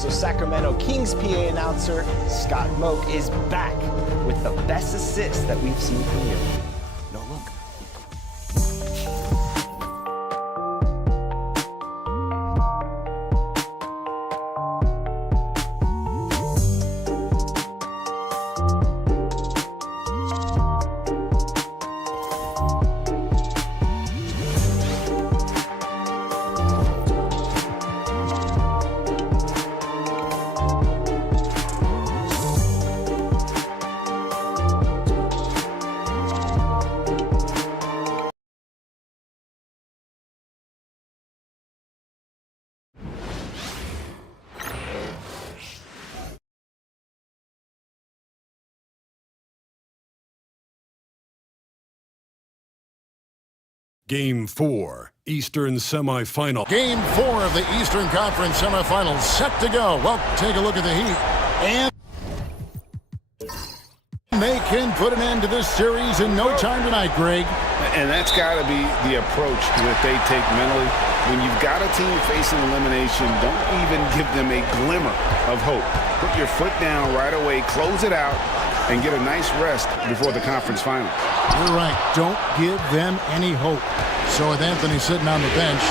So Sacramento Kings PA announcer Scott Moak is back with the best assist that we've seen from you. No look. Game 4, Eastern Semifinal. Game 4 of the Eastern Conference Semifinals set to go. Well, take a look at the Heat. And they can put an end to this series in no time tonight, Greg. And that's got to be the approach that they take mentally. When you've got a team facing elimination, don't even give them a glimmer of hope. Put your foot down right away, close it out, and get a nice rest before the conference final. You're right. Don't give them any hope. So with Anthony sitting on the bench,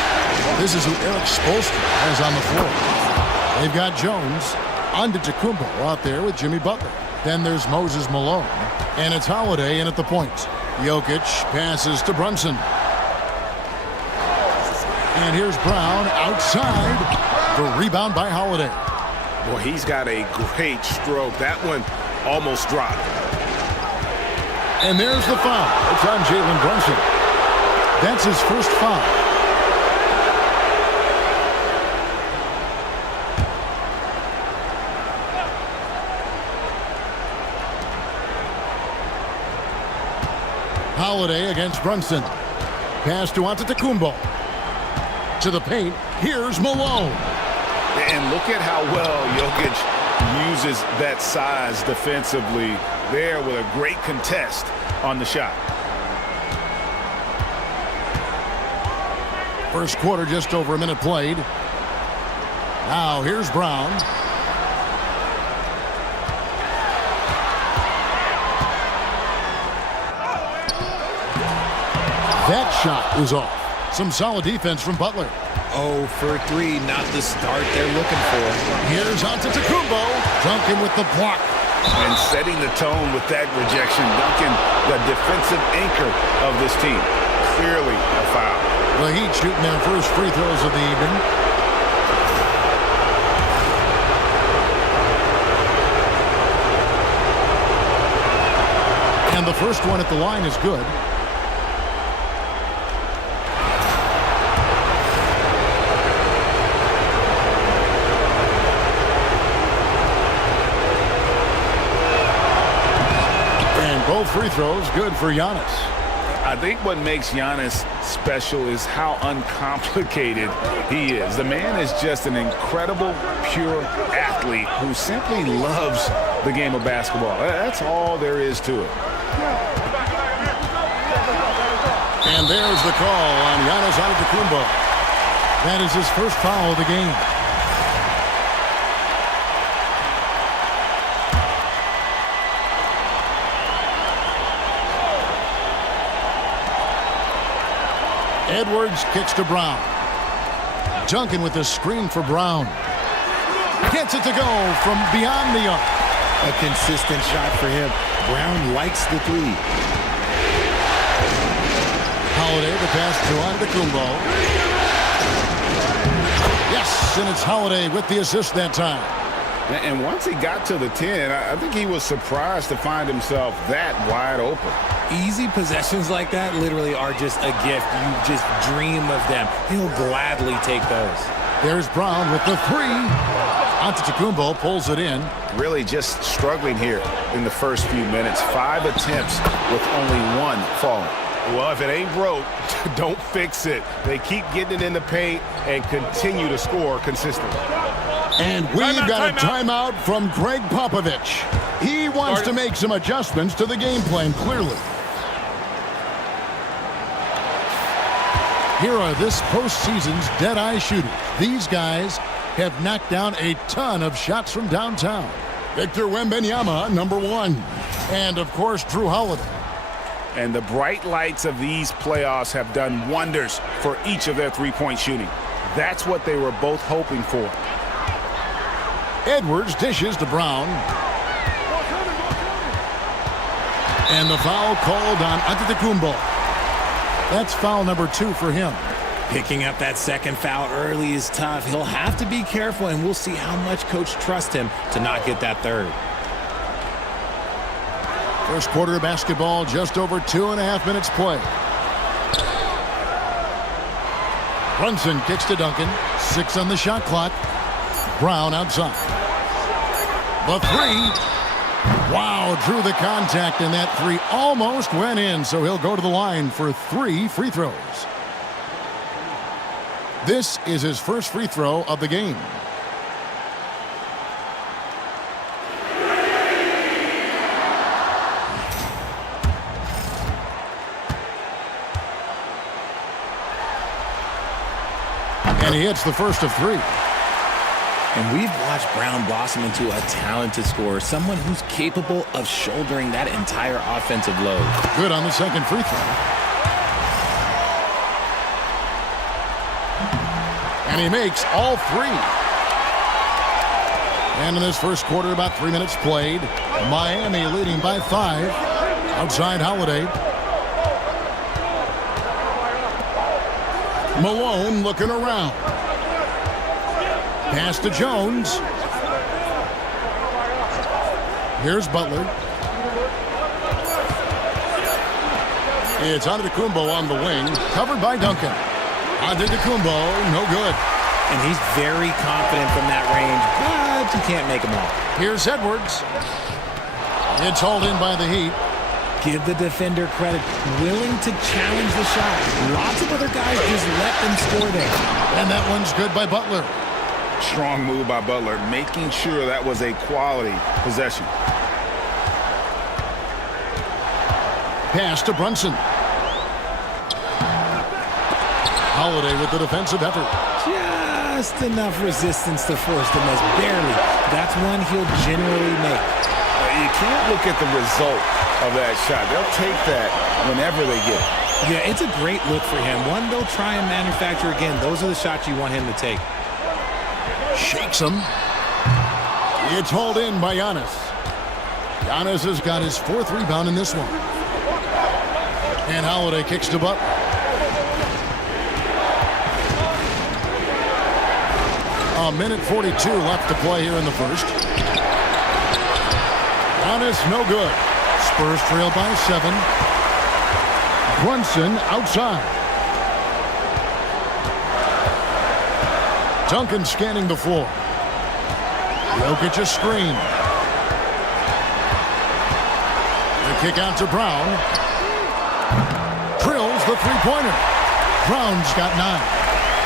this is who Eric Spoelstra has on the floor. They've got Jones, Antetokounmpo out there with Jimmy Butler. Then there's Moses Malone. And it's Holiday in at the point. Jokic passes to Brunson. And here's Brown outside. The rebound by Holiday. Boy, he's got a great stroke. That one almost dropped. And there's the foul. It's on Jalen Brunson. That's his first foul. Holiday against Brunson. Pass to Antetokounmpo. To the paint. Here's Malone. And look at how well Jokic uses that size defensively there with a great contest on the shot. First quarter, just over a minute played. Now here's Brown. That shot is off. Some solid defense from Butler. 0 for 3, not the start they're looking for. Here's Antetokounmpo. Duncan with the block. And setting the tone with that rejection. Duncan, the defensive anchor of this team. Clearly a foul. The Heat shooting their first free throws of the evening. And the first one at the line is good. Both free throws good for Giannis. I think what makes Giannis special is how uncomplicated he is. The man is just an incredible, pure athlete who simply loves the game of basketball. That's all there is to it. And there's the call on Giannis Antetokounmpo. That is his first foul of the game. Edwards kicks to Brown. Duncan with the screen for Brown. Gets it to go from beyond the arc. A consistent shot for him. Brown likes the three. Holiday, the pass to Antetokounmpo. Yes, and it's Holiday with the assist that time. And once he got to the 10, I think he was surprised to find himself that wide open. Easy possessions like that literally are just a gift. You just dream of them. He'll gladly take those. There's Brown with the three. Antetokounmpo pulls it in. Really just struggling here in the first few minutes. 5 attempts with only one falling. Well, if it ain't broke, don't fix it. They keep getting it in the paint and continue to score consistently. And we've got a timeout from Greg Popovich. He wants to make some adjustments to the game plan, clearly. Here are this postseason's dead-eye shooters. These guys have knocked down a ton of shots from downtown. Victor Wembanyama, number 1. And, of course, Drew Holiday. And the bright lights of these playoffs have done wonders for each of their three-point shooting. That's what they were both hoping for. Edwards dishes to Brown. And the foul called on Antetokounmpo. That's foul number 2 for him. Picking up that second foul early is tough. He'll have to be careful, and we'll see how much coach trusts him to not get that third. First quarter of basketball, just over 2.5 minutes play. Brunson kicks to Duncan. 6 on the shot clock. Brown outside. The 3. Wow, drew the contact, and that 3 almost went in, so he'll go to the line for 3 free throws. This is his first free throw of the game. And he hits the first of 3. And we've watched Brown blossom into a talented scorer, someone who's capable of shouldering that entire offensive load. Good on the second free throw. And he makes all 3. And in this first quarter, about 3 minutes played. Miami leading by 5. Outside Holiday. Malone looking around. Pass to Jones. Here's Butler. It's Antetokounmpo on the wing. Covered by Duncan. Antetokounmpo, no good. And he's very confident from that range, but you can't make him all. Here's Edwards. It's hauled in by the Heat. Give the defender credit. Willing to challenge the shot. Lots of other guys just let them score there. And that one's good by Butler. Strong move by Butler, making sure that was a quality possession. Pass to Brunson. Holiday with the defensive effort. Just enough resistance to force the miss. Barely. That's one he'll generally make. You can't look at the result of that shot. They'll take that whenever they get it. Yeah, it's a great look for him. One they'll try and manufacture again. Those are the shots you want him to take. Shakes him. It's hauled in by Giannis. Giannis has got his 4th rebound in this one. And Holiday kicks to Butler. A minute 42 left to play here in the first. Giannis no good. Spurs trail by 7. Brunson outside. Duncan scanning the floor. Jokic a screen. The kick out to Brown. Drills the three-pointer. Brown's got 9.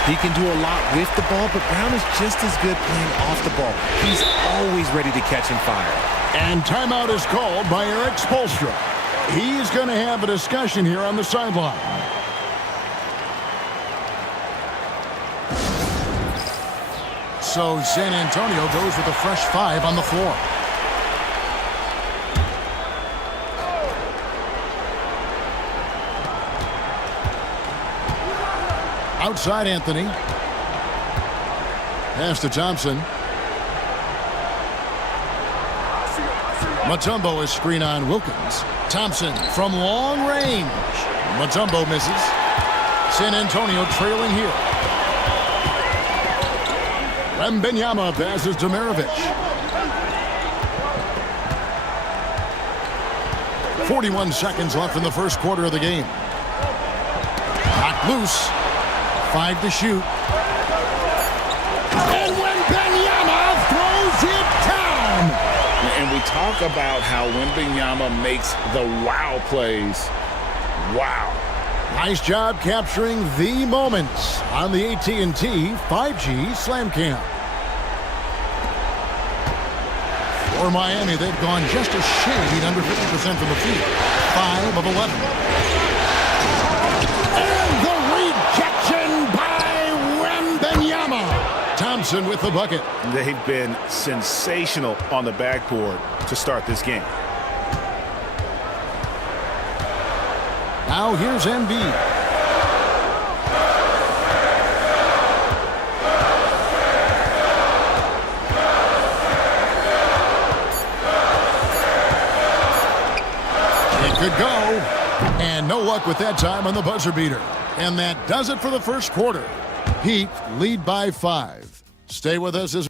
He can do a lot with the ball, but Brown is just as good playing off the ball. He's always ready to catch and fire. And timeout is called by Eric Spoelstra. He's going to have a discussion here on the sideline. So San Antonio goes with a fresh 5 on the floor. Outside Anthony. Pass to Thompson. Mutombo is screen on Wilkins. Thompson from long range. Mutombo misses. San Antonio trailing here. Wembanyama passes to Maravich. 41 seconds left in the first quarter of the game. Knocked loose. 5 to shoot. And Wembanyama throws it down. And we talk about how Wembanyama makes the wow plays. Wow. Nice job capturing the moments on the AT&T 5G Slam Cam. For Miami, they've gone just a shade under 50% from the field. 5 of 11. Brunson with the bucket. They've been sensational on the backboard to start this game. Now here's Embiid. It could go. And no luck with that time on the buzzer beater. And that does it for the first quarter. Heat lead by 5. Stay with us as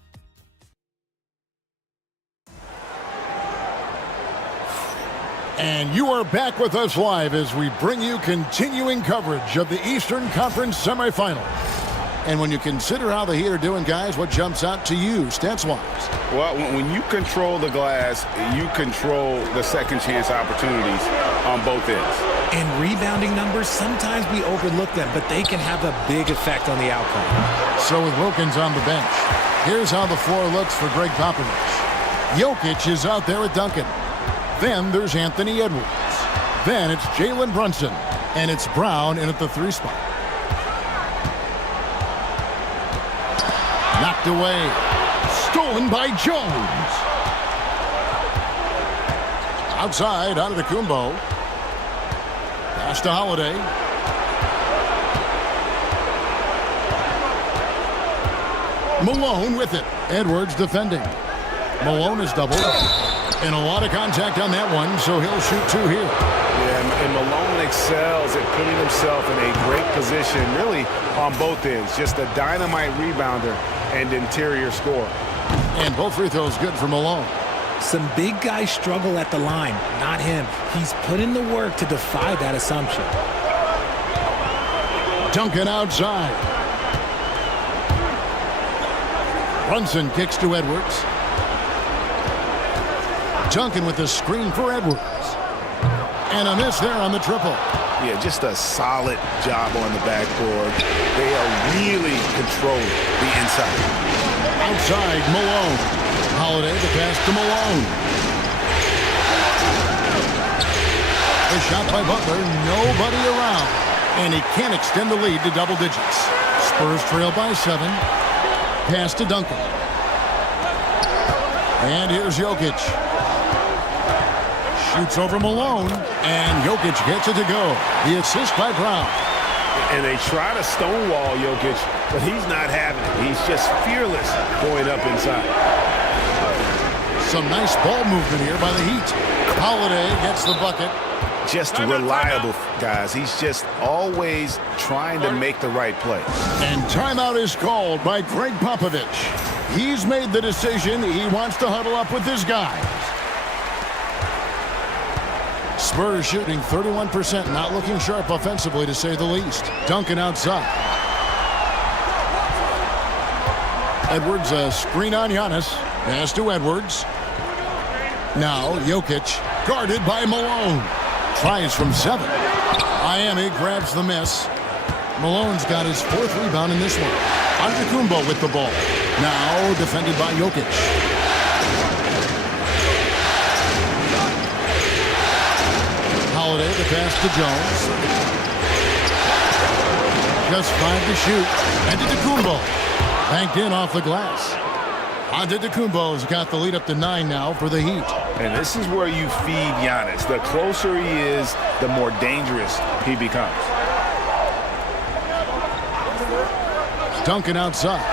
and you are back with us live as we bring you continuing coverage of the Eastern Conference semifinals. And when you consider how the Heat are doing, guys, what jumps out to you, stats-wise? Well, when you control the glass, you control the second chance opportunities on both ends. And rebounding numbers, sometimes we overlook them, but they can have a big effect on the outcome. So with Wilkins on the bench, here's how the floor looks for Greg Popovich. Jokic is out there with Duncan. Then there's Anthony Edwards. Then it's Jalen Brunson. And it's Brown in at the 3 spot. Knocked away. Stolen by Jones. Outside, out of the Kumbo. Pass to Holiday. Malone with it. Edwards defending. Malone is doubled. And a lot of contact on that one, so he'll shoot 2 here. Yeah, and Malone excels at putting himself in a great position, really on both ends. Just a dynamite rebounder and interior scorer. And both free throws good for Malone. Some big guys struggle at the line, not him. He's put in the work to defy that assumption. Duncan outside. Brunson kicks to Edwards. Duncan with the screen for Edwards. And a miss there on the triple. Yeah, just a solid job on the backboard. They are really controlling the inside. Outside, Malone. Holiday, the pass to Malone. The shot by Butler, nobody around. And he can't extend the lead to double digits. Spurs trail by 7. Pass to Duncan. And here's Jokic. Shoots over Malone, and Jokic gets it to go. The assist by Brown. And they try to stonewall Jokic, but he's not having it. He's just fearless going up inside. Some nice ball movement here by the Heat. Holiday gets the bucket. Just reliable, guys. He's just always trying to make the right play. And timeout is called by Greg Popovich. He's made the decision. He wants to huddle up with his guys. Spurs shooting 31%, not looking sharp offensively to say the least. Duncan outside. Edwards a screen on Giannis. Pass to Edwards. Now Jokic guarded by Malone. Tries from 7. Miami grabs the miss. Malone's got his 4th rebound in this one. Antetokounmpo with the ball. Now defended by Jokic. Holiday, the pass to Jones. Just 5 to shoot. Antetokounmpo banked in off the glass. Antetokounmpo's got the lead up to 9 now for the Heat. And this is where you feed Giannis. The closer he is, the more dangerous he becomes. Duncan outside.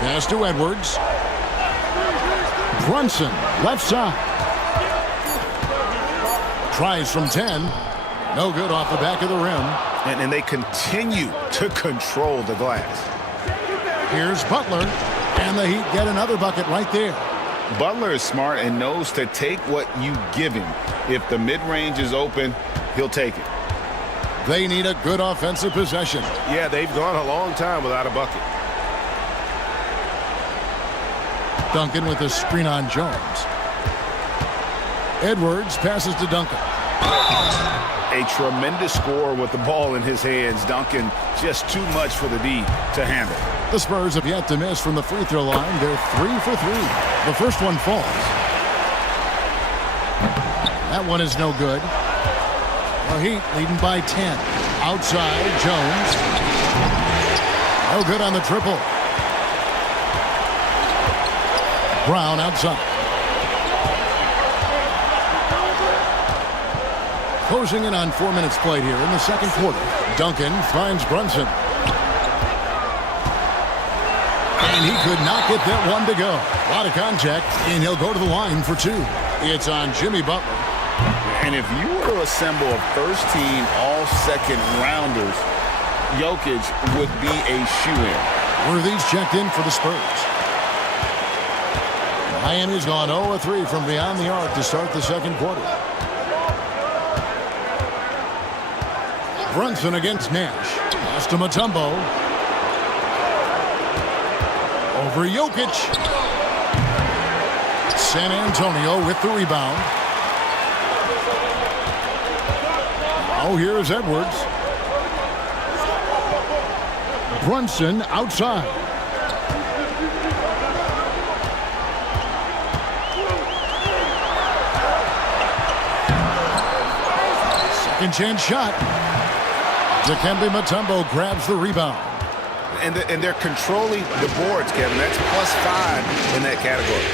Pass to Edwards. Brunson, left side. Tries from 10. No good off the back of the rim. And they continue to control the glass. Here's Butler. And the Heat get another bucket right there. Butler is smart and knows to take what you give him. If the mid-range is open, he'll take it. They need a good offensive possession. Yeah, they've gone a long time without a bucket. Duncan with a screen on Jones. Edwards passes to Duncan. A tremendous score with the ball in his hands. Duncan just too much for the D to handle. The Spurs have yet to miss from the free throw line. They're 3 for 3. The first one falls. That one is no good. The Heat leading by 10. Outside, Jones. No good on the triple. Brown outside. Closing in on 4 minutes played here in the second quarter. Duncan finds Brunson. And he could not get that one to go. A lot of contact, and he'll go to the line for two. It's on Jimmy Butler. And if you were to assemble a first-team all-second rounders, Jokic would be a shoo-in. Worthy's checked in for the Spurs. Miami's gone 0-3 from beyond the arc to start the second quarter. Brunson against Nash. Pass to Mutombo. Over Jokic. San Antonio with the rebound. Now here's Edwards. Brunson outside. Second chance shot. Dikembe Mutombo grabs the rebound. And they're controlling the boards, Kevin. That's +5 in that category.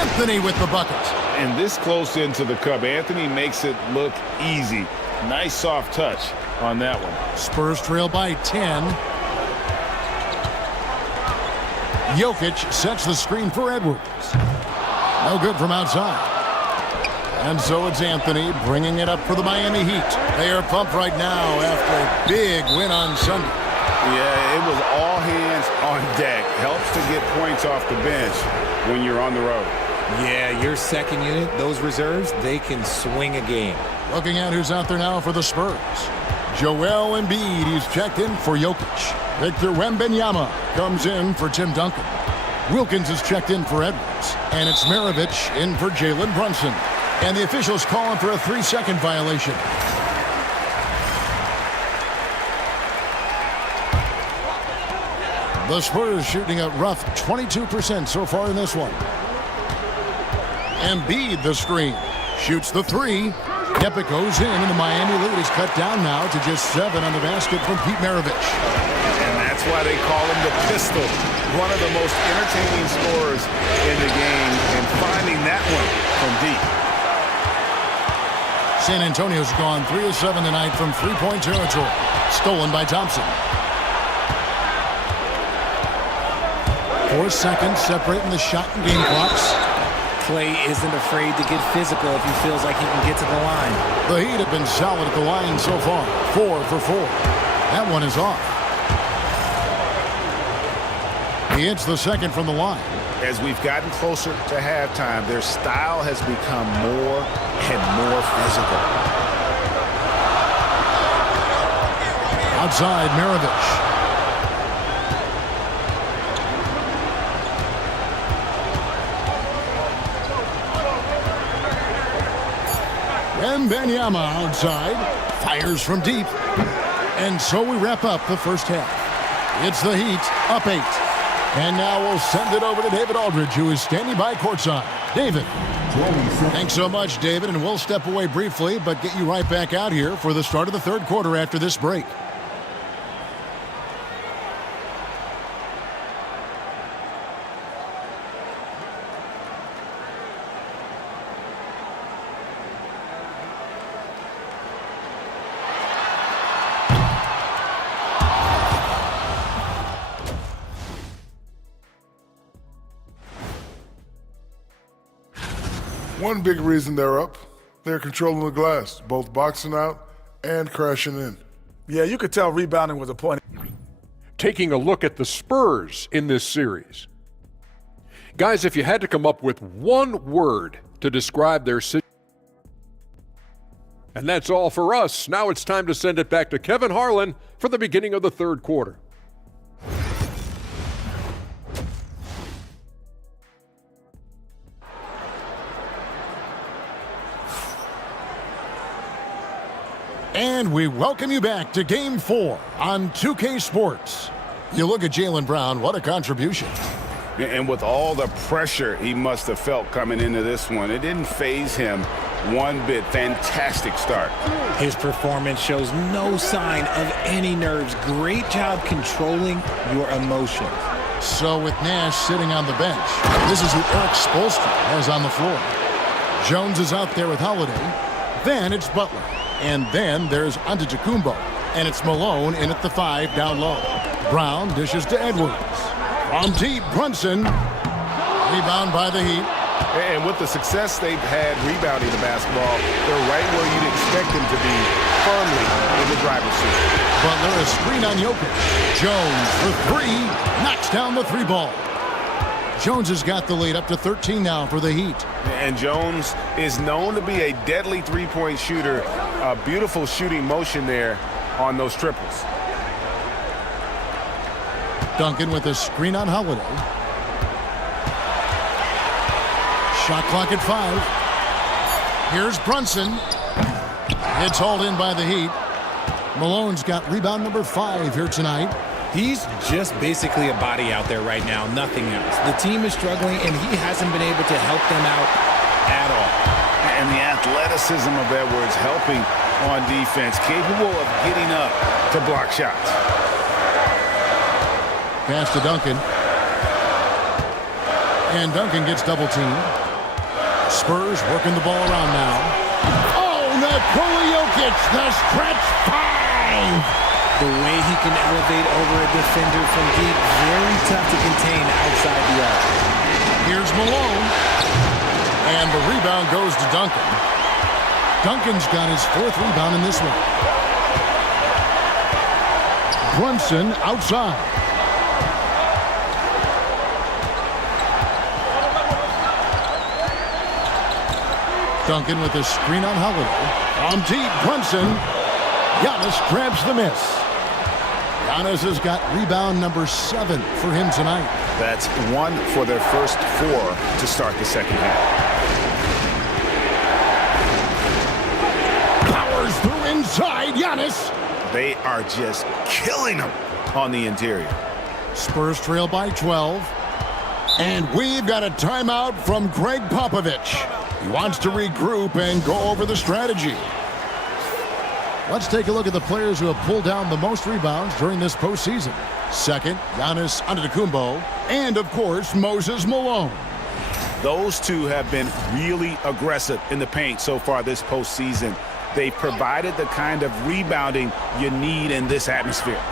Anthony with the bucket. And this close into the cup, Anthony makes it look easy. Nice soft touch on that one. Spurs trail by 10. Jokic sets the screen for Edwards. No good from outside. And so it's Anthony bringing it up for the Miami Heat. They are pumped right now after a big win on Sunday. Yeah, it was all hands on deck. Helps to get points off the bench when you're on the road. Yeah, your second unit, those reserves, they can swing a game. Looking at who's out there now for the Spurs. Joel Embiid, he's checked in for Jokic. Victor Wembanyama comes in for Tim Duncan. Wilkins is checked in for Edwards. And it's Maravich in for Jalen Brunson. And the officials calling for a 3-second violation. The Spurs shooting a rough 22% so far in this one. Embiid the screen. Shoots the three. Epic goes in, and the Miami lead is cut down now to just 7 on the basket from Pete Maravich. And that's why they call him the Pistol. One of the most entertaining scorers in the game, and finding that one from deep. San Antonio's gone 3 of 7 tonight from three-point territory. Stolen by Thompson. 4 seconds separating the shot and game clocks. Clay isn't afraid to get physical if he feels like he can get to the line. The Heat have been solid at the line so far. 4 for 4. That one is off. He hits the second from the line. As we've gotten closer to halftime, their style has become more and more physical. Outside, Maravich. Wembanyama outside. Fires from deep. And so we wrap up the first half. It's the Heat up 8. And now we'll send it over to David Aldridge, who is standing by courtside. David. Thanks so much, David, and we'll step away briefly, but get you right back out here for the start of the third quarter after this break. One big reason they're up, they're controlling the glass, both boxing out and crashing in. Yeah, you could tell rebounding was a point. Taking a look at the Spurs in this series. Guys, if you had to come up with one word to describe their situation. And that's all for us. Now it's time to send it back to Kevin Harlan for the beginning of the third quarter. And we welcome you back to Game 4 on 2K Sports. You look at Jaylen Brown, what a contribution. And with all the pressure he must have felt coming into this one, it didn't faze him one bit. Fantastic start. His performance shows no sign of any nerves. Great job controlling your emotions. So with Nash sitting on the bench, this is who Eric Spoelstra has on the floor. Jones is out there with Holiday. Then it's Butler. And then there's Antetokounmpo. And it's Malone in at the 5 down low. Brown dishes to Edwards. From deep, Brunson. Rebound by the Heat. And with the success they've had rebounding the basketball, they're right where you'd expect them to be, firmly in the driver's seat. Butler, a screen on Jokic. Jones for 3, knocks down the 3 ball. Jones has got the lead up to 13 now for the Heat. And Jones is known to be a deadly three-point shooter. A beautiful shooting motion there on those triples. Duncan with a screen on Holiday. Shot clock at 5. Here's Brunson. It's hauled in by the Heat. Malone's got rebound number 5 here tonight. He's just basically a body out there right now, nothing else. The team is struggling, and he hasn't been able to help them out at all. And the athleticism of Edwards helping on defense, capable of getting up to block shots. Pass to Duncan. And Duncan gets double teamed. Spurs working the ball around now. Oh, Nikola Jokic, the stretch 5. The way he can elevate over a defender from deep, very tough to contain outside the arc. Here's Malone. And the rebound goes to Duncan. Duncan's got his 4th rebound in this one. Brunson outside. Duncan with a screen on Holiday. On deep, Brunson. Giannis grabs the miss. Giannis has got rebound number 7 for him tonight. That's 1 for their first 4 to start the second half. Powers through inside, Giannis. They are just killing them on the interior. Spurs trail by 12. And we've got a timeout from Greg Popovich. He wants to regroup and go over the strategy. Let's take a look at the players who have pulled down the most rebounds during this postseason. Second, Giannis Antetokounmpo, and of course, Moses Malone. Those two have been really aggressive in the paint so far this postseason. They've provided the kind of rebounding you need in this atmosphere.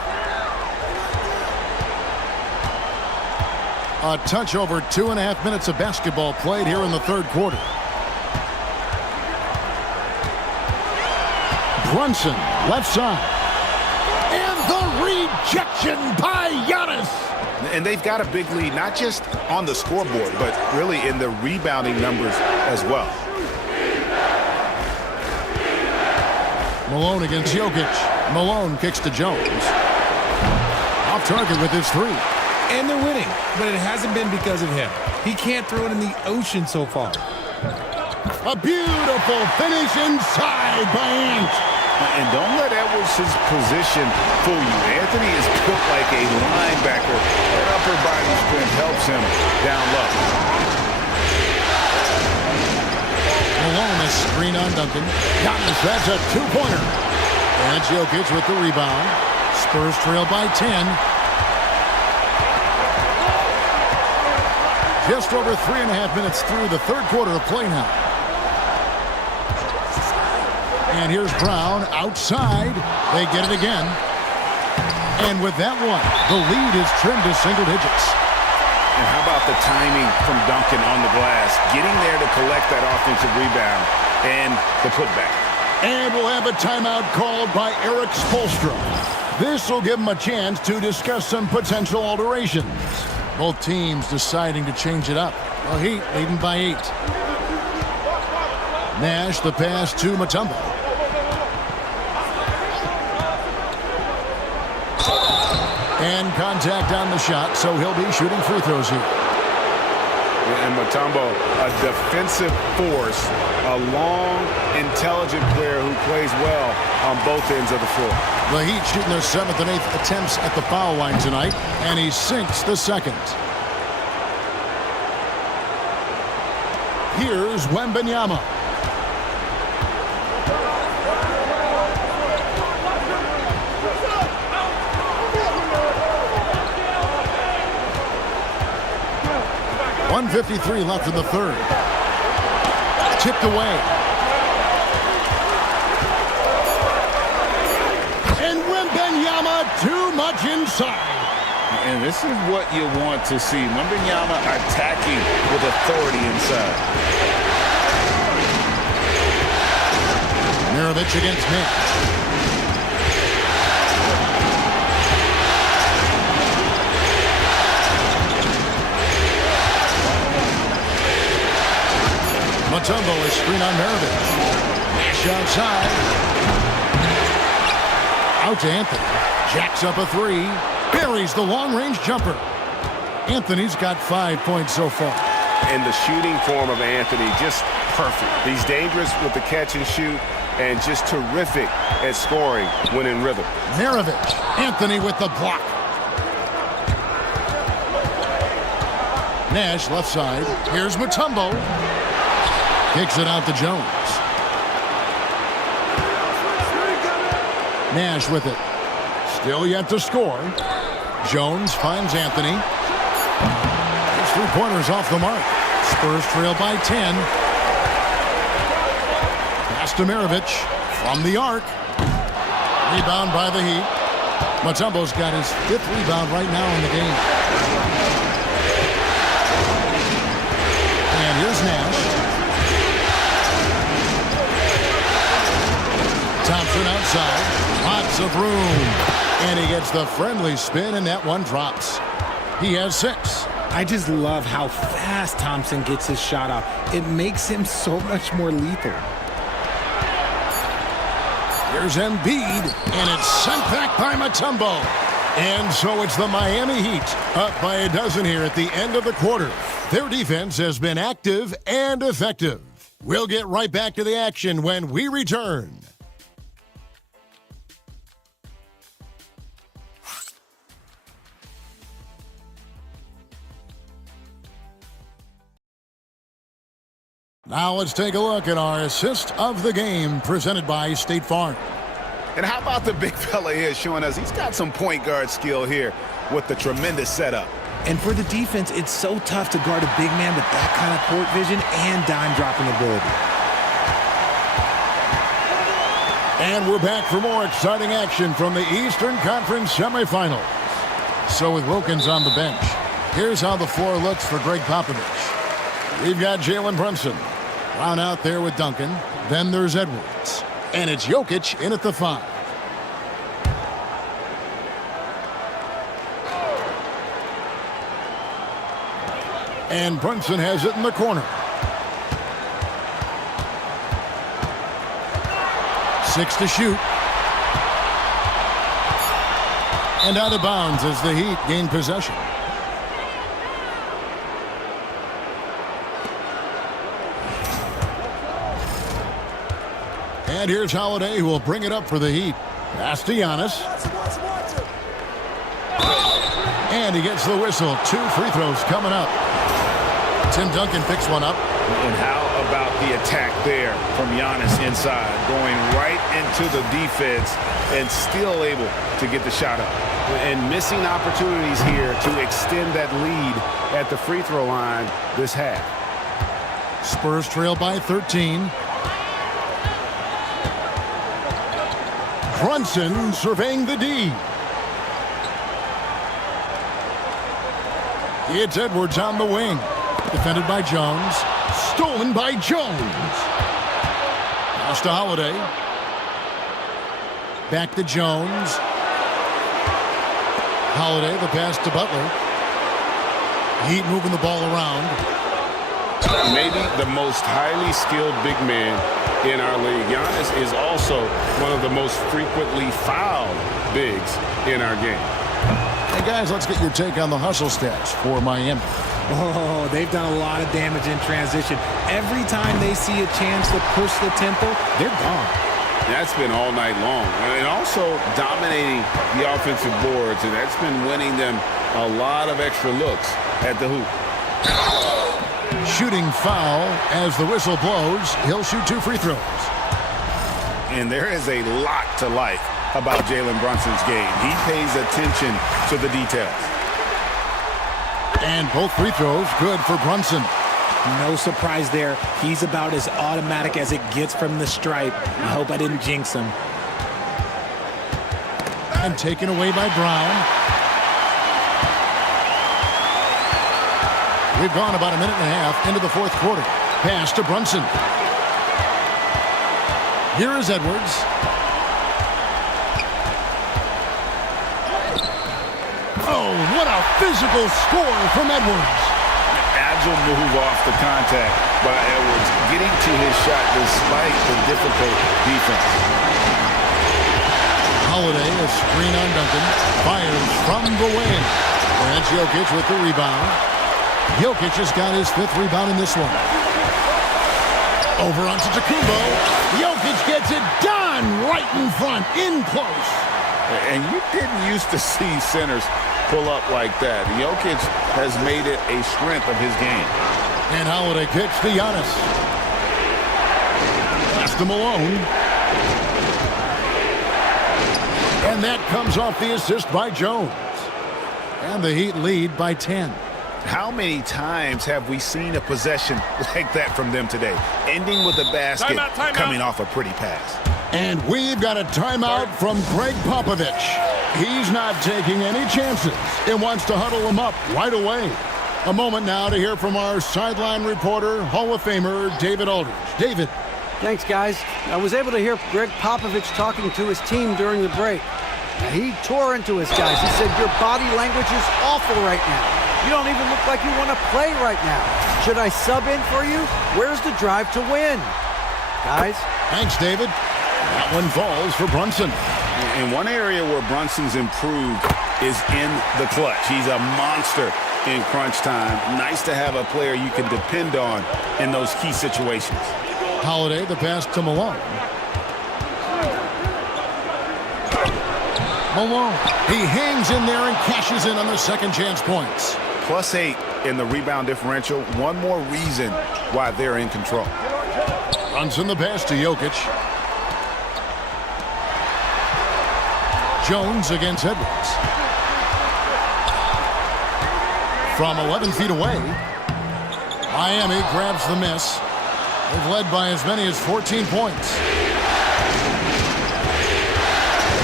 A touch over 2.5 minutes of basketball played here in the third quarter. Brunson, left side. And the rejection by Giannis. And they've got a big lead, not just on the scoreboard, but really in the rebounding numbers as well. Malone against Jokic. Malone kicks to Jones. Off target with his 3. And they're winning, but it hasn't been because of him. He can't throw it in the ocean so far. A beautiful finish inside by Ant. And don't let Edwards' position fool you. Anthony is built like a linebacker. That upper body strength helps him down low. Malone, a screen on Duncan. Giannis, that's a 2-pointer. And it's Jokic with the rebound. Spurs trail by 10. Just over 3.5 minutes through the third quarter of play now. And here's Brown outside. They get it again. And with that one, the lead is trimmed to single digits. And how about the timing from Duncan on the glass, getting there to collect that offensive rebound and the putback. And we'll have a timeout called by Eric Spoelstra. This will give him a chance to discuss some potential alterations. Both teams deciding to change it up. The Heat leading by 8. Nash the pass to Mutombo. And contact on the shot, so he'll be shooting free throws here. And Mutombo, a defensive force, a long, intelligent player who plays well on both ends of the floor. The Heat shooting their 7th and 8th attempts at the foul line tonight, and he sinks the second. Here's Wembanyama. 1:53 left in the third. Tipped away. And Wembanyama too much inside. And this is what you want to see. Wembanyama attacking with authority inside. Maravich against Nash. Mutombo is screen on Maravich. Nash outside. Out to Anthony. Jacks up a three. Buries the long-range jumper. Anthony's got 5 points so far. And the shooting form of Anthony, just perfect. He's dangerous with the catch and shoot and just terrific at scoring when in rhythm. Maravich. Anthony with the block. Nash left side. Here's Mutombo. Kicks it out to Jones. Nash with it. Still yet to score. Jones finds Anthony. His three-pointers off the mark. Spurs trail by 10. Pass to Maravich from the arc. Rebound by the Heat. Mutombo's got his 5th rebound right now in the game. And here's Nash. Thompson outside. Lots of room. And he gets the friendly spin, and that one drops. He has 6. I just love how fast Thompson gets his shot off. It makes him so much more lethal. Here's Embiid, and it's sent back by Mutombo. And so it's the Miami Heat up by a dozen here at the end of the quarter. Their defense has been active and effective. We'll get right back to the action when we return. Now let's take a look at our assist of the game presented by State Farm. And how about the big fella here showing us he's got some point guard skill here with the tremendous setup. And for the defense, it's so tough to guard a big man with that kind of court vision and dime-dropping ability. And we're back for more exciting action from the Eastern Conference semifinals. So with Wilkins on the bench, here's how the floor looks for Greg Popovich. We've got Jalen Brunson. Brown out there with Duncan. Then there's Edwards. And it's Jokic in at the 5. And Brunson has it in the corner. 6 to shoot. And out of bounds as the Heat gain possession. And here's Holiday, who will bring it up for the Heat. Pass to Giannis. And he gets the whistle. 2 free throws coming up. Tim Duncan picks one up. And how about the attack there from Giannis inside, going right into the defense and still able to get the shot up. And missing opportunities here to extend that lead at the free throw line this half. Spurs trail by 13. Brunson surveying the D. It's Edwards on the wing. Defended by Jones. Stolen by Jones. Pass to Holiday. Back to Jones. Holiday, the pass to Butler. Heat moving the ball around. Maybe the most highly skilled big man in our league. Giannis is also one of the most frequently fouled bigs in our game. Hey guys, let's get your take on the hustle stats for Miami. Oh, they've done a lot of damage in transition. Every time they see a chance to push the tempo, they're gone. That's been all night long. And also dominating the offensive boards, and that's been winning them a lot of extra looks at the hoop. Shooting foul as the whistle blows. He'll shoot 2 free throws. And there is a lot to like about Jalen Brunson's game. He pays attention to the details. And both free throws good for Brunson. No surprise there. He's about as automatic as it gets from the stripe. I hope I didn't jinx him. And taken away by Brown. We've gone about a minute and a half into the fourth quarter. Pass to Brunson. Here is Edwards. Oh, what a physical score from Edwards. Agile move off the contact by Edwards, getting to his shot despite the difficult defense. Holiday, a screen on Duncan, fires from the wing. That's Jokic with the rebound. Jokic has got his 5th rebound in this one. Over onto Tacumbo. Jokic gets it done right in front, in close. And you didn't used to see centers pull up like that. Jokic has made it a strength of his game. And Holiday kicks to Giannis. Pass to Malone. And that comes off the assist by Jones. And the Heat lead by 10. How many times have we seen a possession like that from them today? Ending with a basket, coming off a pretty pass. And we've got a timeout from Greg Popovich. He's not taking any chances and wants to huddle them up right away. A moment now to hear from our sideline reporter, Hall of Famer David Aldridge. David. Thanks, guys. I was able to hear Greg Popovich talking to his team during the break. He tore into his guys. He said, your body language is awful right now. You don't even look like you want to play right now. Should I sub in for you? Where's the drive to win? Guys? Thanks, David. That one falls for Brunson. And one area where Brunson's improved is in the clutch. He's a monster in crunch time. Nice to have a player you can depend on in those key situations. Holiday, the pass to Malone. Malone. He hangs in there and cashes in on the second chance points. +8 in the rebound differential. One more reason why they're in control. Brunson the pass to Jokic. Jones against Edwards. From 11 feet away, Miami grabs the miss. They've led by as many as 14 points.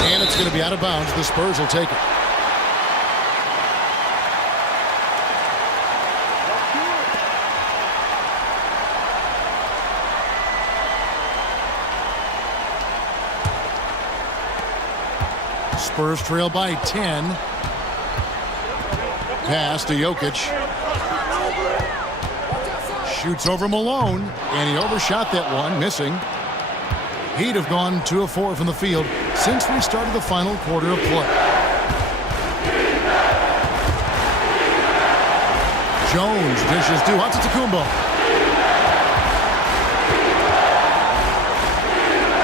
And it's going to be out of bounds. The Spurs will take it. Spurs trail by 10. Pass to Jokic. Shoots over Malone, and he overshot that one, missing. Heat have gone 2 of 4 from the field since we started the final quarter of play. Jones dishes to Antetokounmpo.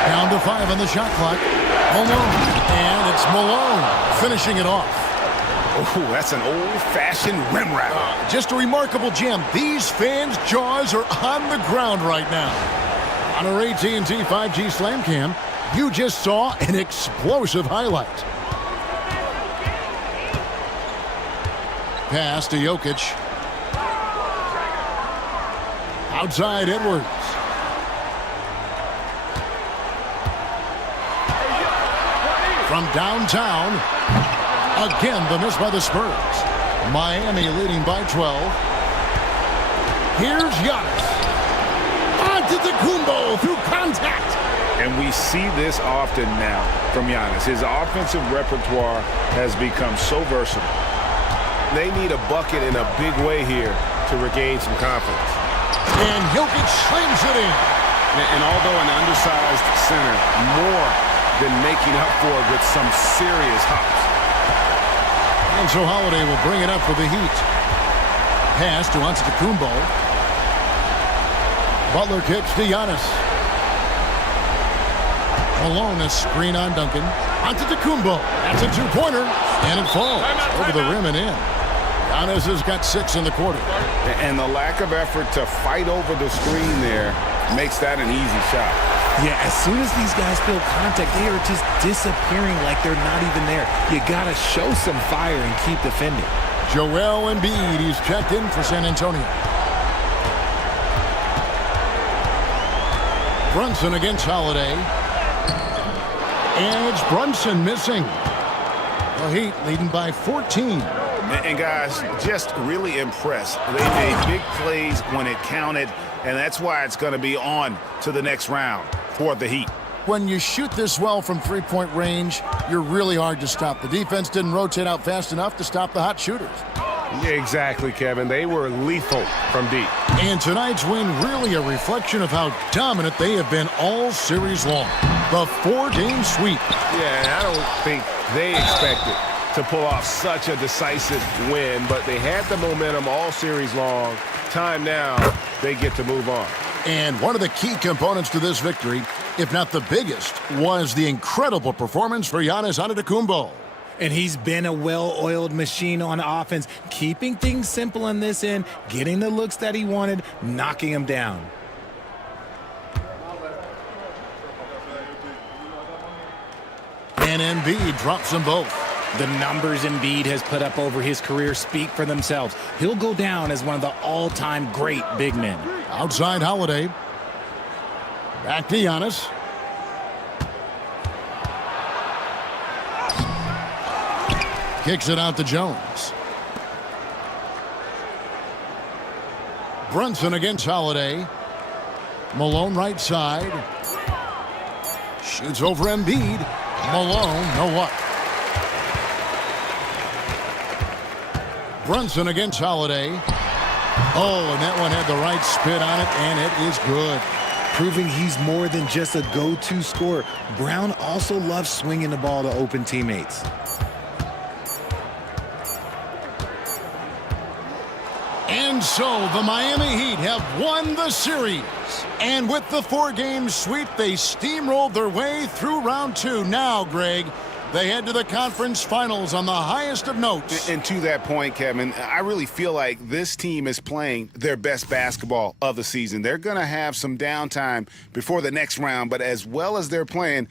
Down to 5 on the shot clock. Malone, and it's Malone finishing it off. Oh, that's an old-fashioned rim wrap. Just a remarkable gem. These fans' jaws are on the ground right now. On our AT&T 5G Slam Cam, you just saw an explosive highlight. Pass to Jokic. Outside Edwards. From downtown, again the miss by the Spurs. Miami leading by 12. Here's Giannis. Antetokounmpo through contact. And we see this often now from Giannis. His offensive repertoire has become so versatile. They need a bucket in a big way here to regain some confidence. And Jokic slams it in. And although an undersized center, more than making up for it with some serious hops. And so Holiday will bring it up for the Heat. Pass to Antetokounmpo. Butler kicks to Giannis. Malone, a screen on Duncan. Antetokounmpo. That's a two-pointer. And it falls over the rim and in. Giannis has got 6 in the quarter. And the lack of effort to fight over the screen there makes that an easy shot. Yeah, as soon as these guys feel contact, they are just disappearing like they're not even there. You got to show some fire and keep defending. Joel Embiid. He's checked in for San Antonio. Brunson against Holiday. And it's Brunson missing. The Heat leading by 14. And guys, just really impressed. They made big plays when it counted, and that's why it's going to be on to the next round for the Heat. When you shoot this well from three-point range, you're really hard to stop. The defense didn't rotate out fast enough to stop the hot shooters. Yeah, exactly, Kevin. They were lethal from deep. And tonight's win really a reflection of how dominant they have been all series long. The 4-game sweep. Yeah, I don't think they expected to pull off such a decisive win, but they had the momentum all series long. Time now, they get to move on. And one of the key components to this victory, if not the biggest, was the incredible performance for Giannis Antetokounmpo. And he's been a well-oiled machine on offense, keeping things simple on this end, getting the looks that he wanted, knocking them down. And Embiid drops them both. The numbers Embiid has put up over his career speak for themselves. He'll go down as one of the all-time great big men. Outside Holiday. Back to Giannis. Kicks it out to Jones. Brunson against Holiday. Malone right side. Shoots over Embiid. Malone, no what? Brunson against Holiday. Oh, and that one had the right spin on it, and it is good. Proving he's more than just a go-to scorer. Brown also loves swinging the ball to open teammates. And so the Miami Heat have won the series. And with the 4-game sweep, they steamrolled their way through round 2. Now, Greg, they head to the conference finals on the highest of notes. And to that point, Kevin, I really feel like this team is playing their best basketball of the season. They're going to have some downtime before the next round, but as well as they're playing,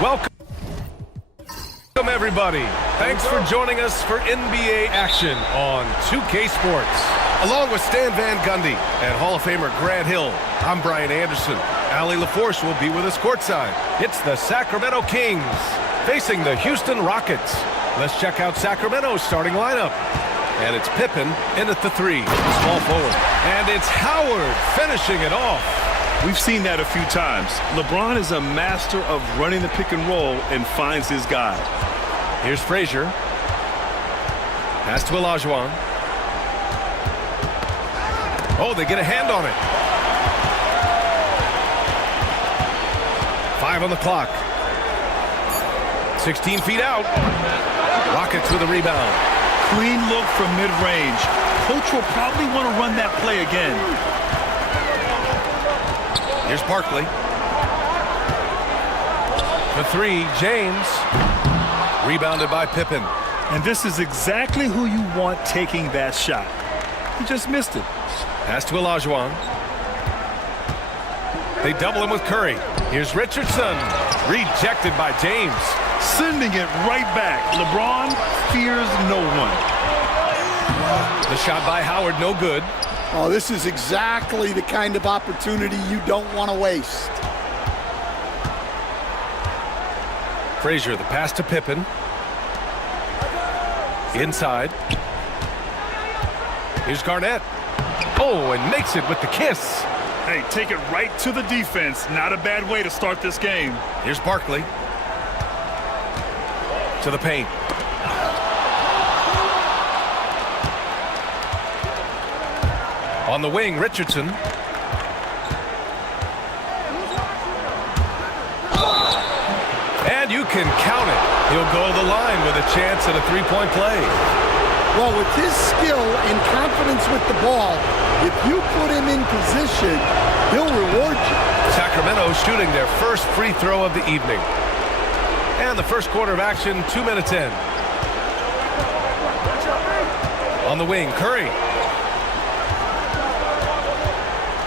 Welcome, everybody. Thanks for joining us for NBA action on 2K Sports. Along with Stan Van Gundy and Hall of Famer Grant Hill, I'm Brian Anderson. Allie LaForce will be with us courtside. It's the Sacramento Kings facing the Houston Rockets. Let's check out Sacramento's starting lineup. And it's Pippen in at the 3, small forward. And it's Howard finishing it off. We've seen that a few times. LeBron is a master of running the pick and roll and finds his guy. Here's Frazier. Pass to Olajuwon. Oh, they get a hand on it. 5 on the clock. 16 feet out. Rockets with a rebound. Clean look from mid-range. Coach will probably want to run that play again. Here's Barkley. The 3, James. Rebounded by Pippen. And this is exactly who you want taking that shot. He just missed it. Pass to Olajuwon. They double him with Curry. Here's Richardson. Rejected by James. Sending it right back. LeBron fears no one. The shot by Howard, no good. Oh, this is exactly the kind of opportunity you don't want to waste. Frazier, the pass to Pippen. Inside. Here's Garnett. Oh, and makes it with the kiss. Hey, take it right to the defense. Not a bad way to start this game. Here's Barkley. To the paint. On the wing, Richardson. can count it. He'll go to the line with a chance at a three-point play. Well, with his skill and confidence with the ball, if you put him in position, he'll reward you. Sacramento shooting their first free throw of the evening. And the first quarter of action, 2 minutes in. On the wing, Curry.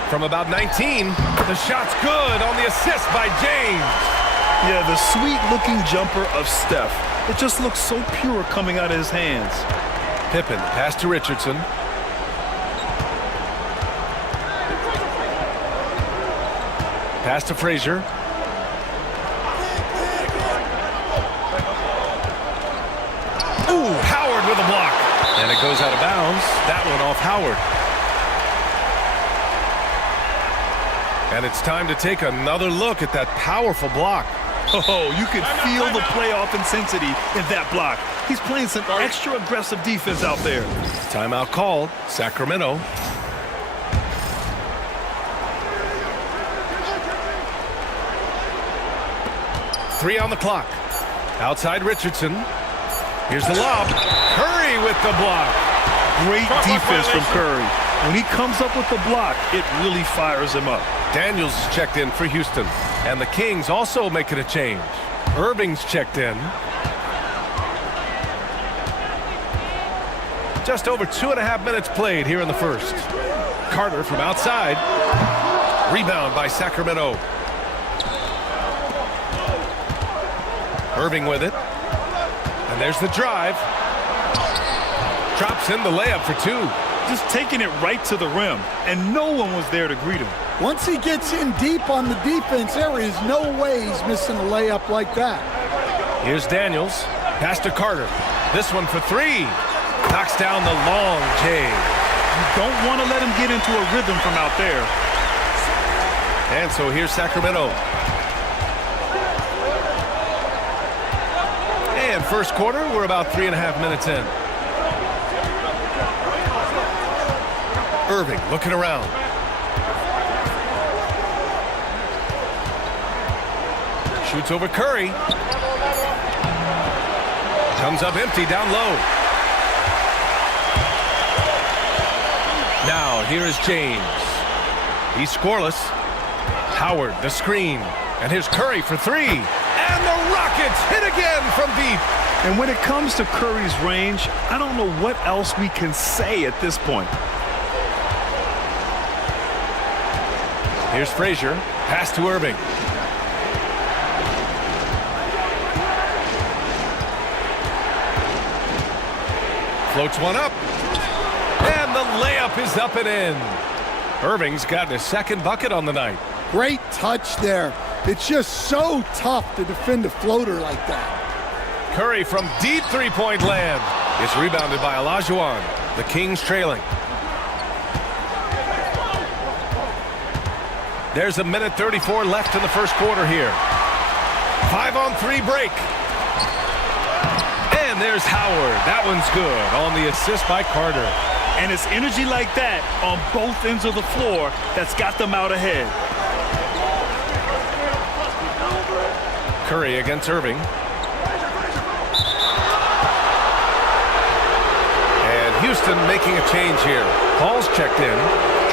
From about 19, the shot's good on the assist by James. Yeah, the sweet-looking jumper of Steph. It just looks so pure coming out of his hands. Pippen, pass to Richardson. Pass to Frazier. Ooh, Howard with a block. And it goes out of bounds. That one off Howard. And it's time to take another look at that powerful block. Oh, you could feel the playoff intensity in that block. He's playing some extra aggressive defense out there. Timeout called. Sacramento. Three on the clock. Outside Richardson. Here's the lob. Curry with the block. Great defense from Curry. When he comes up with the block, it really fires him up. Daniels is checked in for Houston. And the Kings also making a change. Irving's checked in. Just over 2.5 minutes played here in the first. Carter from outside. Rebound by Sacramento. Irving with it. And there's the drive. Drops in the layup for two. Just taking it right to the rim, and no one was there to greet him. Once he gets in deep on the defense, there is no way he's missing a layup like that. Here's Daniels. Pass to Carter. This one for three. Knocks down the long J. You don't want to let him get into a rhythm from out there. And so here's Sacramento. And first quarter, we're about 3.5 minutes in. Irving looking around. Shoots over Curry. Comes up empty down low. Now here is James. He's scoreless. Howard the screen. And here's Curry for three. And the Rockets hit again from deep. And when it comes to Curry's range, I don't know what else we can say at this point. Here's Frazier. Pass to Irving. Floats one up. And the layup is up and in. Irving's gotten his second bucket on the night. Great touch there. It's just so tough to defend a floater like that. Curry from deep three-point land. It's rebounded by Olajuwon. The Kings trailing. There's a minute 34 left in the first quarter here. 5-on-3 break. And there's Howard. That one's good on the assist by Carter. And it's energy like that on both ends of the floor that's got them out ahead. Curry against Irving. And Houston making a change here. Paul's checked in.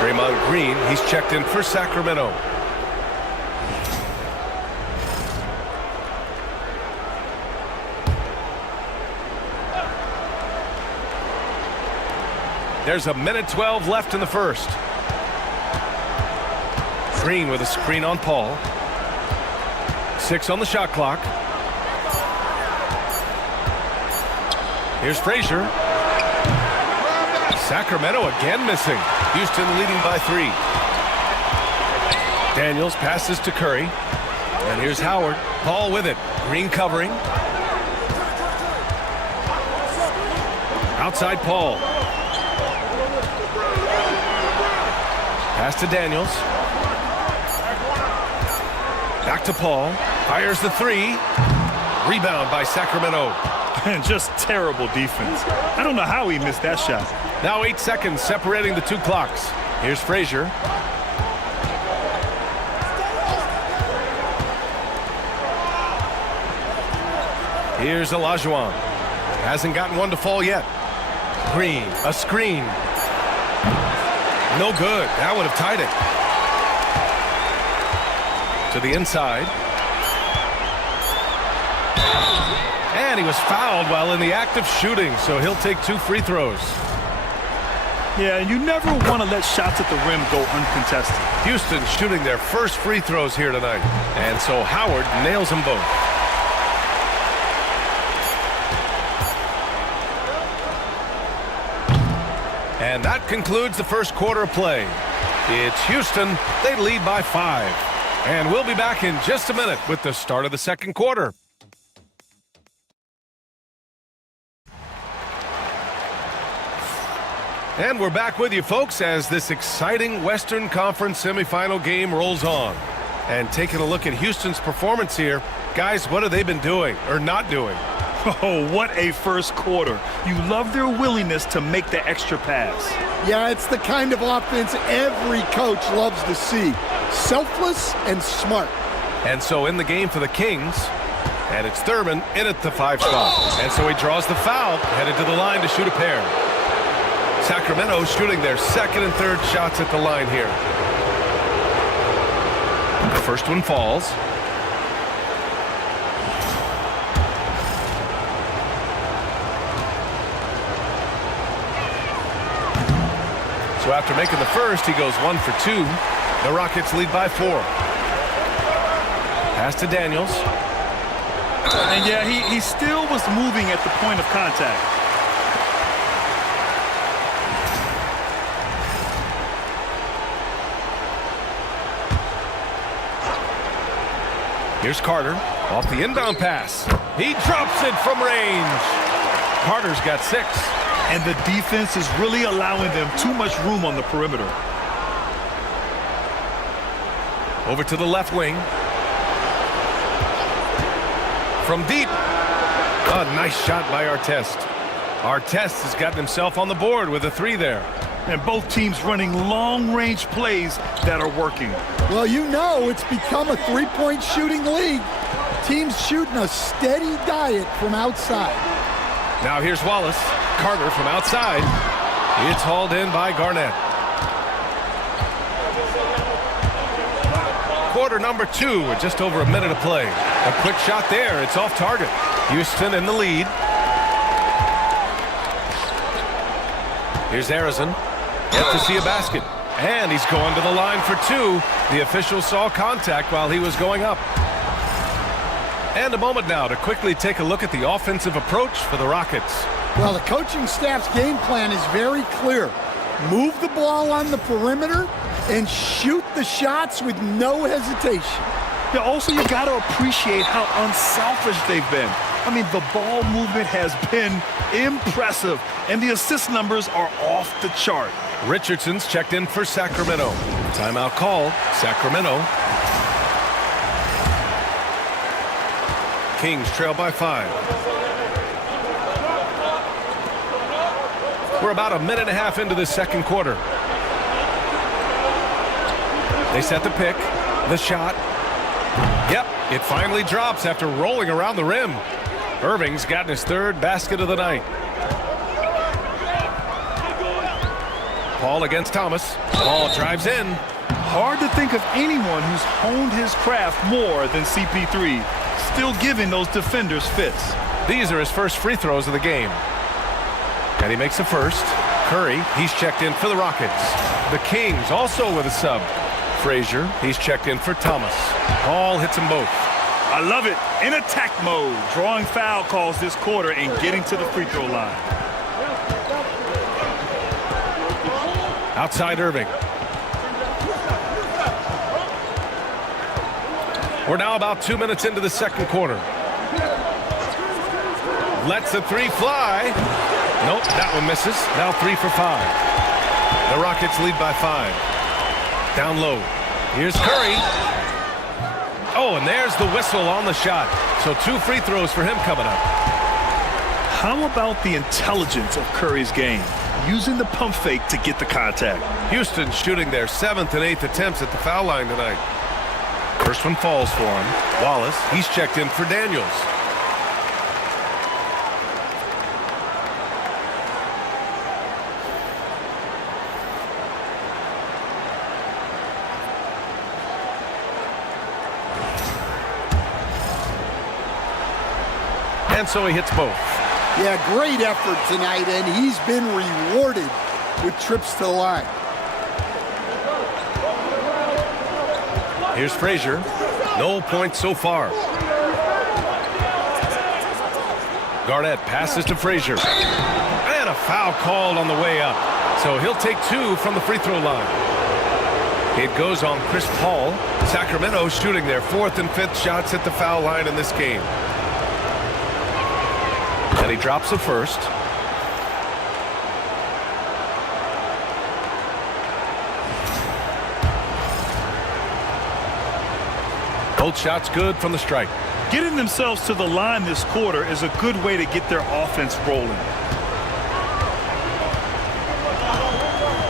Draymond Green, he's checked in for Sacramento. There's a minute 12 left in the first. Green with a screen on Paul. 6 on the shot clock. Here's Frazier. Sacramento again missing. Houston leading by 3. Daniels passes to Curry. And here's Howard. Paul with it. Green covering. Outside Paul. Pass to Daniels. Back to Paul. Fires the three. Rebound by Sacramento. And just terrible defense. I don't know how he missed that shot. Now 8 seconds separating the two clocks. Here's Frazier. Here's Olajuwon. Hasn't gotten one to fall yet. Green, a screen. No good. That would have tied it. To the inside. And he was fouled while in the act of shooting, so he'll take 2 free throws. Yeah, and you never want to let shots at the rim go uncontested. Houston shooting their first free throws here tonight. And so Howard nails them both. And that concludes the first quarter of play. It's Houston. They lead by 5. And we'll be back in just a minute with the start of the second quarter. And we're back with you, folks, as this exciting Western Conference semifinal game rolls on. And taking a look at Houston's performance here, guys, what have they been doing or not doing? Oh, what a first quarter. You love their willingness to make the extra pass. Yeah, it's the kind of offense every coach loves to see. Selfless and smart. And so in the game for the Kings, and it's Thurman in at the 5 spot. And so he draws the foul, headed to the line to shoot a pair. Sacramento shooting their second and third shots at the line here. The first one falls. So after making the first, he goes 1 for 2. The Rockets lead by 4. Pass to Daniels. And yeah, he still was moving at the point of contact. Here's Carter off the inbound pass. He drops it from range. Carter's got 6. And the defense is really allowing them too much room on the perimeter. Over to the left wing. From deep. A nice shot by Artest. Artest has gotten himself on the board with a 3 there. And both teams running long-range plays that are working. Well, you know it's become a three-point shooting league. Teams shooting a steady diet from outside. Now here's Wallace. Carter from outside. It's hauled in by Garnett. Quarter number 2 with just over a minute of play. A quick shot there. It's off target. Houston in the lead. Here's Arizon. Yet to see a basket. And he's going to the line for 2. The official saw contact while he was going up. And a moment now to quickly take a look at the offensive approach for the Rockets. Well, the coaching staff's game plan is very clear. Move the ball on the perimeter and shoot the shots with no hesitation. Yeah, also, you got to appreciate how unselfish they've been. I mean, the ball movement has been impressive, and the assist numbers are off the chart. Richardson's checked in for Sacramento. Timeout called. Sacramento. Kings trail by 5. We're about a minute and a half into the second quarter. They set the pick. The shot. Yep, it finally drops after rolling around the rim. Irving's gotten his 3rd basket of the night. Paul against Thomas. Paul drives in. Hard to think of anyone who's honed his craft more than CP3. Still giving those defenders fits. These are his first free throws of the game. And he makes the first. Curry, he's checked in for the Rockets. The Kings also with a sub. Frazier, he's checked in for Thomas. Paul hits them both. I love it. In attack mode, drawing foul calls this quarter and getting to the free throw line. Outside Irving. We're now about 2 minutes into the second quarter. Lets the 3 fly. Nope, that one misses. Now 3 for 5. The Rockets lead by 5. Down low. Here's Curry. Oh, and there's the whistle on the shot. So 2 free throws for him coming up. How about the intelligence of Curry's game? Using the pump fake to get the contact. Houston shooting their 7th and 8th attempts at the foul line tonight. First one falls for him. Wallace, he's checked in for Daniels. And so he hits both. Yeah, great effort tonight, and he's been rewarded with trips to the line. Here's Frazier. No points so far. Garnett passes to Frazier. And a foul called on the way up. So he'll take 2 from the free throw line. It goes on Chris Paul. Sacramento shooting their 4th and 5th shots at the foul line in this game. And he drops the first. Both shots good from the strike. Getting themselves to the line this quarter is a good way to get their offense rolling.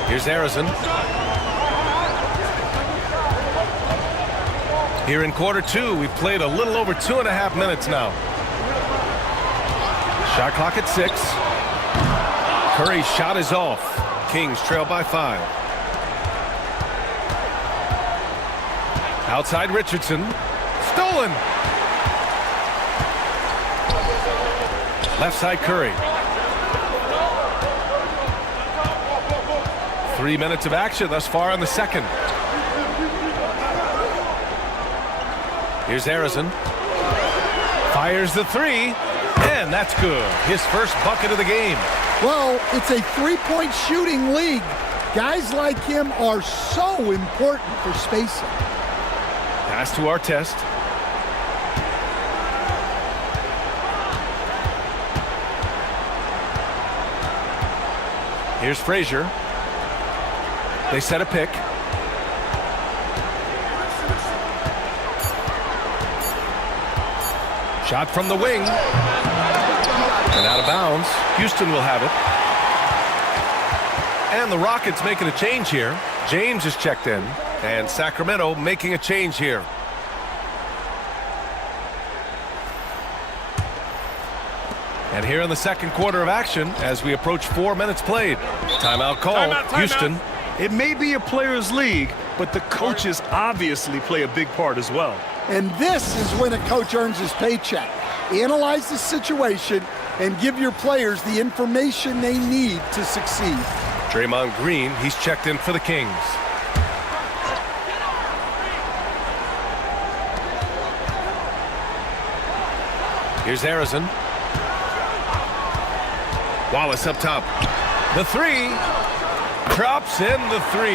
Here's Harrison. Here in quarter 2, we've played a little over 2.5 minutes now. Shot clock at 6. Curry's shot is off. Kings trail by 5. Outside Richardson. Stolen. Left side Curry. 3 minutes of action thus far in the second. Here's Harrison. Fires the 3. And that's good. His first bucket of the game. Well, it's a three-point shooting league. Guys like him are so important for spacing. Pass to Artest. Here's Frazier. They set a pick. Shot from the wing. And out of bounds. Houston will have it. And the Rockets making a change here. James is checked in. And Sacramento making a change here. And here in the second quarter of action as we approach 4 minutes played. Timeout call. Timeout. Houston. It may be a players' league, but the coaches obviously play a big part as well. And this is when a coach earns his paycheck. Analyze the situation and give your players the information they need to succeed. Draymond Green, he's checked in for the Kings. Here's Harrison. Wallace up top. The 3. Drops in the 3.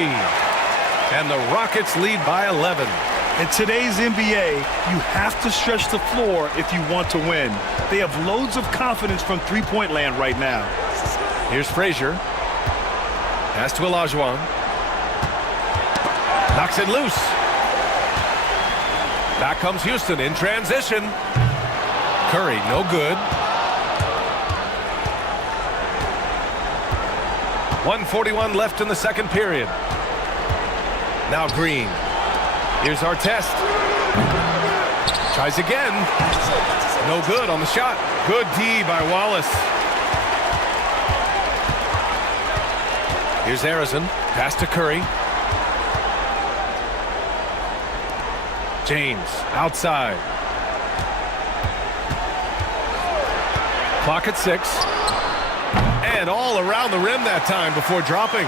And the Rockets lead by 11. In today's NBA, you have to stretch the floor if you want to win. They have loads of confidence from three-point land right now. Here's Frazier. Pass to Olajuwon. Knocks it loose. Back comes Houston in transition. Curry, no good. 1:41 left in the second period. Now Green. Here's Artest. Tries again. No good on the shot. Good D by Wallace. Here's Harrison. Pass to Curry. James outside. Clock at 6. And all around the rim that time before dropping.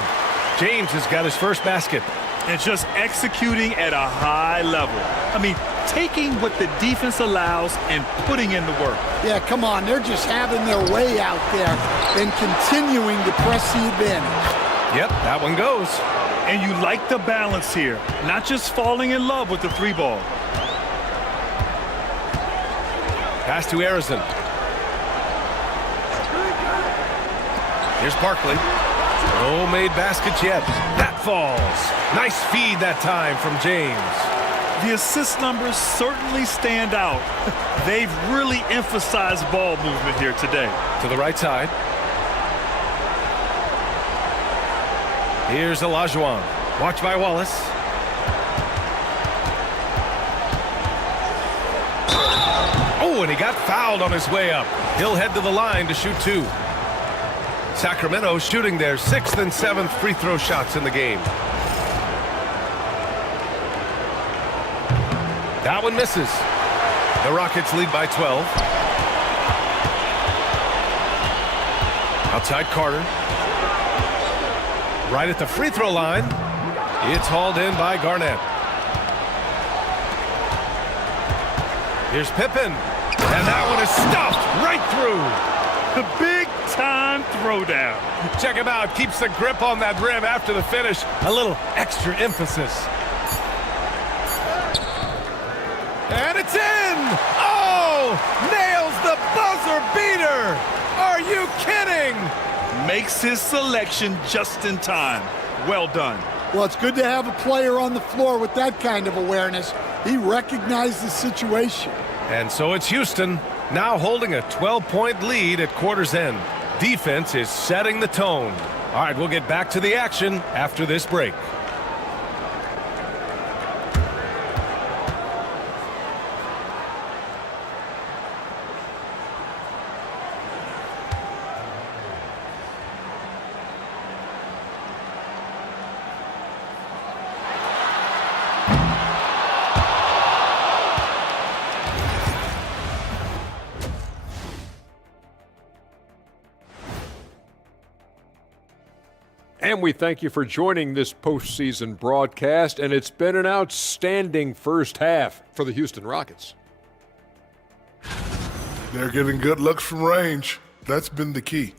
James has got his first basket. And just executing at a high level. I mean, taking what the defense allows and putting in the work. Yeah, come on. They're just having their way out there and continuing to press the advantage. Yep, that one goes. And you like the balance here. Not just falling in love with the 3 ball. Pass to Harrison. Here's Barkley. No made baskets yet. That falls. Nice feed that time from James. The assist numbers certainly stand out. They've really emphasized ball movement here today. To the right side. Here's Olajuwon. Watched by Wallace. Oh, and he got fouled on his way up. He'll head to the line to shoot 2. Sacramento shooting their 6th and 7th free throw shots in the game. That one misses. The Rockets lead by 12. Outside Carter. Right at the free throw line. It's hauled in by Garnett. Here's Pippen. And that one is stuffed right through. The big-time throwdown. Check him out. Keeps the grip on that rim after the finish. A little extra emphasis. And it's in! Oh! Nails the buzzer beater! Are you kidding? Makes his selection just in time. Well done. Well, it's good to have a player on the floor with that kind of awareness. He recognized the situation. And so it's Houston, now holding a 12-point lead at quarter's end. Defense is setting the tone. All right, we'll get back to the action after this break. And we thank you for joining this postseason broadcast, and it's been an outstanding first half for the Houston Rockets. They're getting good looks from range. That's been the key.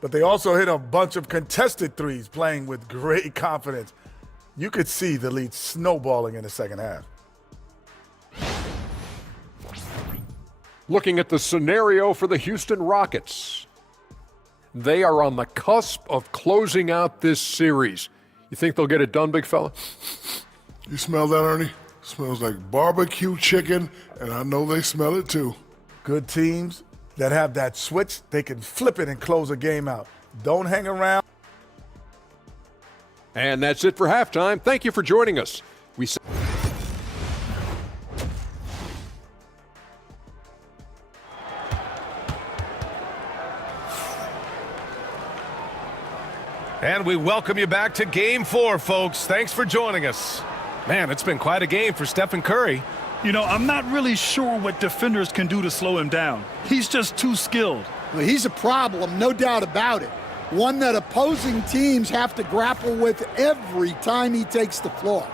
But they also hit a bunch of contested threes, playing with great confidence. You could see the lead snowballing in the second half. Looking at the scenario for the Houston Rockets. They are on the cusp of closing out this series. You think they'll get it done, big fella? You smell that, Ernie? Smells like barbecue chicken, and I know they smell it too. Good teams that have that switch, they can flip it and close a game out. Don't hang around. And that's it for halftime. Thank you for joining us. And we welcome you back to Game 4, folks. Thanks for joining us. Man, it's been quite a game for Stephen Curry. You know, I'm not really sure what defenders can do to slow him down. He's just too skilled. Well, he's a problem, no doubt about it. One that opposing teams have to grapple with every time he takes the floor.